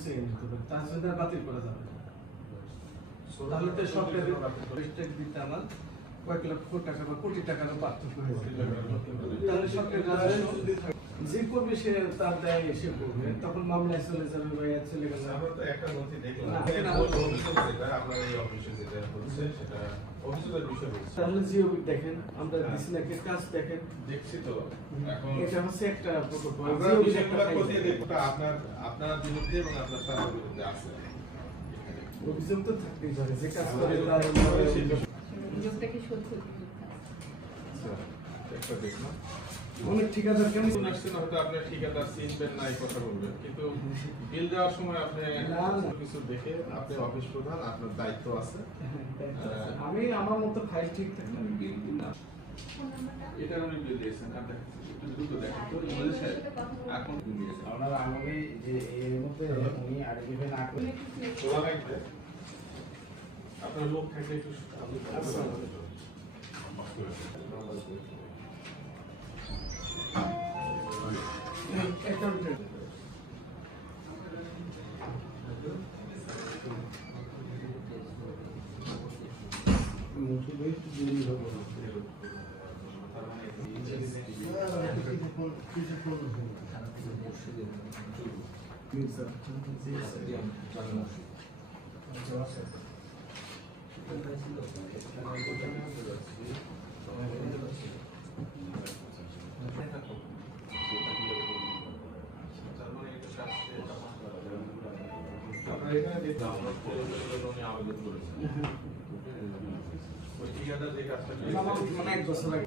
পিছিয়ে নিতে পারে, তাছাড়া আর বাতিল করা যাবে না। তাহলে তো সরকারের রেস্ট্রিক্ট দিতে আমার কয়েক লক্ষ টাকা বা কোটি টাকারও পার্থক্য হয়ে যাবে। তাহলে সরকারের যে করবে সে তার দায় এসে করবে, তখন মামলায় চলে যাবে বা চলে গেলে। আমরা তো একটা নথি দেখলাম, আপনার এই অফিসে যেটা হচ্ছে সেটা অভিযোগের বিষয় হচ্ছে। তাহলে জিওবি দেখেন, আমরা দিছি না কাজ দেখেন, দেখছি তো। এখন এটা হচ্ছে একটা প্রকল্প, আমরা জিওবি বিষয়গুলো একটা খতিয়ে দেখব, আপনার বিরুদ্ধে এবং আপনার স্টাফের বিরুদ্ধে আছে অভিযোগ তো থাকতেই পারে, যে কাজ করে তার অভিযোগটাকে সত্য একটা দেখলাম অনেক ঠিকাদার কেন আসছেন, হয়তো আপনি ঠিকাদার চিনবেন না এই কথা বলবেন, কিন্তু বিল দেওয়ার সময় আপনি কিছু দেখে, আপনি অফিস প্রধান, আপনার দায়িত্ব আছে। আমি আমার মতো ফাইল ঠিক থাকলে আমি বিল দিই না। এটা উনি বিল দিয়েছেন, আপনি দ্রুত দেখেন তো বলেছেন এখন বিল দিয়েছেন আপনার আগামী যে এর মধ্যে উনি আরবিভে না করে খোলা রাখবে। আপনার লোক থাকলে একটু অ্যাকাউন্টেন্ট আপনার এখানে দেখলাম আমরা উনি আবেদন করেছেন, ওই ঠিকাদার যে কাজটা মানে 1 বছর আগে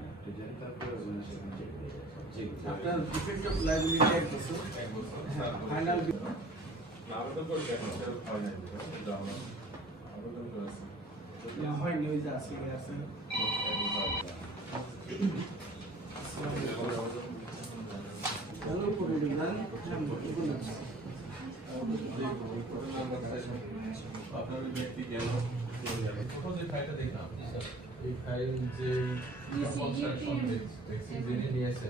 আপনার ডিফেক্ট অফ লায়াবিলিটি 1 বছর এক বছর ফাইনাল আবেদন করে দেখুন, সেটা হয় নাই, কিন্তু আমরা আবেদন করেছি হয়নি, ওই যে আছে হ্যালো করে দিলাম আপনার ব্যক্তি গেল যে ফাইলটা দেখলাম, এই ফাইল যে কনস্ট্রাকশন নিয়েছে